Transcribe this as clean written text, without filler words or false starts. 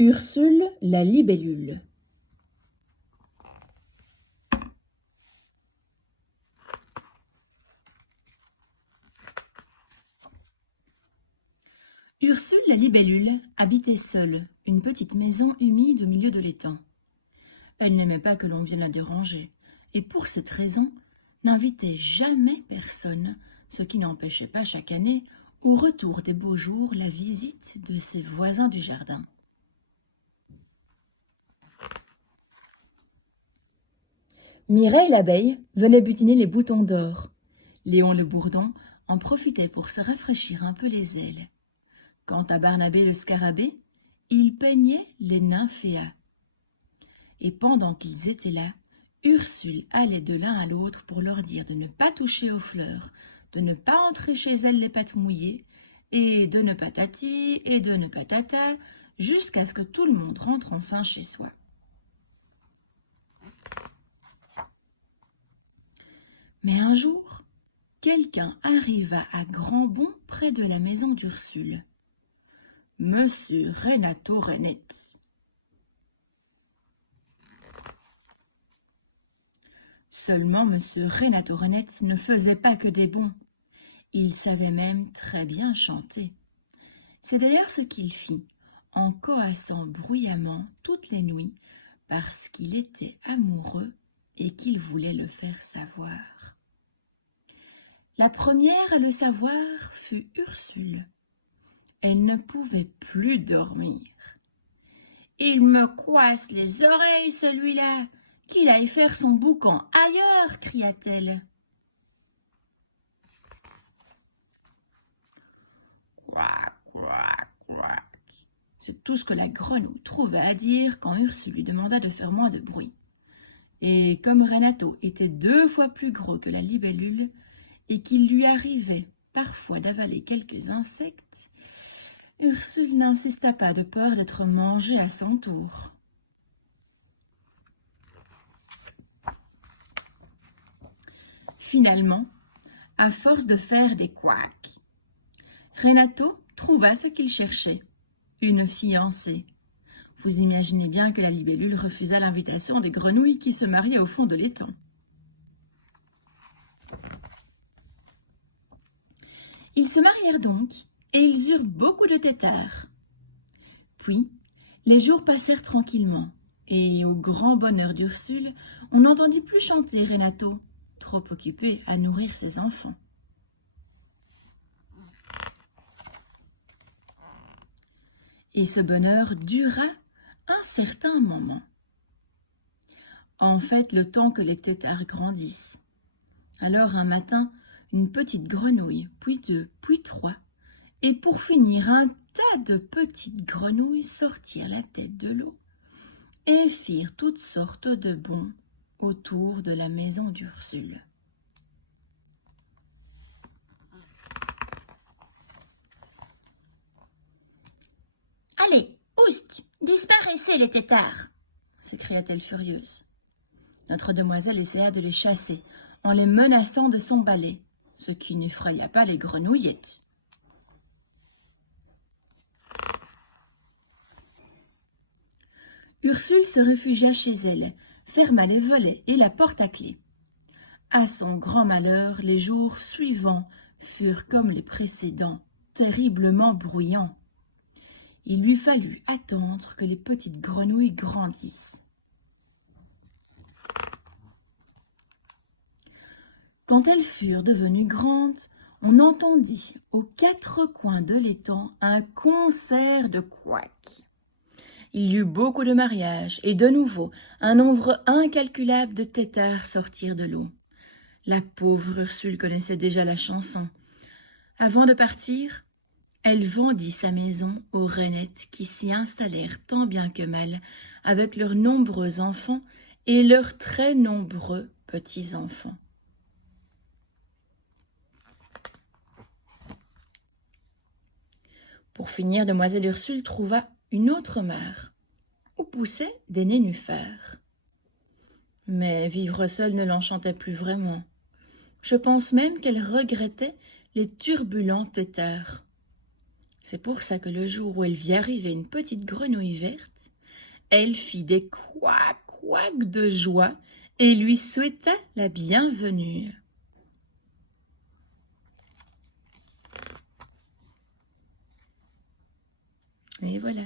Ursule la libellule. Ursule la libellule habitait seule une petite maison humide au milieu de l'étang. Elle n'aimait pas que l'on vienne la déranger, et pour cette raison n'invitait jamais personne, ce qui n'empêchait pas chaque année, au retour des beaux jours, la visite de ses voisins du jardin. Mireille l'abeille venait butiner les boutons d'or. Léon le bourdon en profitait pour se rafraîchir un peu les ailes. Quant à Barnabé le scarabée, il peignait les nymphéas. Et pendant qu'ils étaient là, Ursule allait de l'un à l'autre pour leur dire de ne pas toucher aux fleurs, de ne pas entrer chez elles les pattes mouillées, et de ne pas tati et de ne pas tata, jusqu'à ce que tout le monde rentre enfin chez soi. Mais un jour, quelqu'un arriva à grand bond près de la maison d'Ursule. Monsieur Renato Renette. Seulement Monsieur Renato Renette ne faisait pas que des bons. Il savait même très bien chanter. C'est d'ailleurs ce qu'il fit, en coassant bruyamment toutes les nuits, parce qu'il était amoureux et qu'il voulait le faire savoir. La première à le savoir fut Ursule. Elle ne pouvait plus dormir. « Il me coasse les oreilles, celui-là, qu'il aille faire son boucan ailleurs !» cria-t-elle. « Couac, couac, couac !» C'est tout ce que la grenouille trouva à dire quand Ursule lui demanda de faire moins de bruit. Et comme Renato était 2 fois plus gros que la libellule, et qu'il lui arrivait parfois d'avaler quelques insectes, Ursule n'insista pas de peur d'être mangée à son tour. Finalement, à force de faire des couacs, Renato trouva ce qu'il cherchait, une fiancée. Vous imaginez bien que la libellule refusa l'invitation des grenouilles qui se mariaient au fond de l'étang. Ils se marièrent donc, et ils eurent beaucoup de têtards. Puis, les jours passèrent tranquillement, et au grand bonheur d'Ursule, on n'entendit plus chanter Renato, trop occupé à nourrir ses enfants. Et ce bonheur dura un certain moment. En fait, le temps que les têtards grandissent. Alors un matin, une petite grenouille, puis 2, puis 3, et pour finir un tas de petites grenouilles sortirent la tête de l'eau et firent toutes sortes de bonds autour de la maison d'Ursule. « Allez, oust, disparaissez les têtards !» s'écria-t-elle furieuse. Notre demoiselle essaya de les chasser en les menaçant de son balai, ce qui n'effraya pas les grenouillettes. Ursule se réfugia chez elle, ferma les volets et la porte à clé. À son grand malheur, les jours suivants furent comme les précédents, terriblement bruyants. Il lui fallut attendre que les petites grenouilles grandissent. Quand elles furent devenues grandes, on entendit aux 4 coins de l'étang un concert de couacs. Il y eut beaucoup de mariages et de nouveau un nombre incalculable de têtards sortirent de l'eau. La pauvre Ursule connaissait déjà la chanson. Avant de partir, elle vendit sa maison aux Renettes qui s'y installèrent tant bien que mal avec leurs nombreux enfants et leurs très nombreux petits-enfants. Pour finir, demoiselle Ursule trouva une autre mare, où poussaient des nénuphars. Mais vivre seule ne l'enchantait plus vraiment. Je pense même qu'elle regrettait les turbulents têtards. C'est pour ça que le jour où elle vit arriver une petite grenouille verte, elle fit des couacs, couacs de joie et lui souhaita la bienvenue. Et voilà.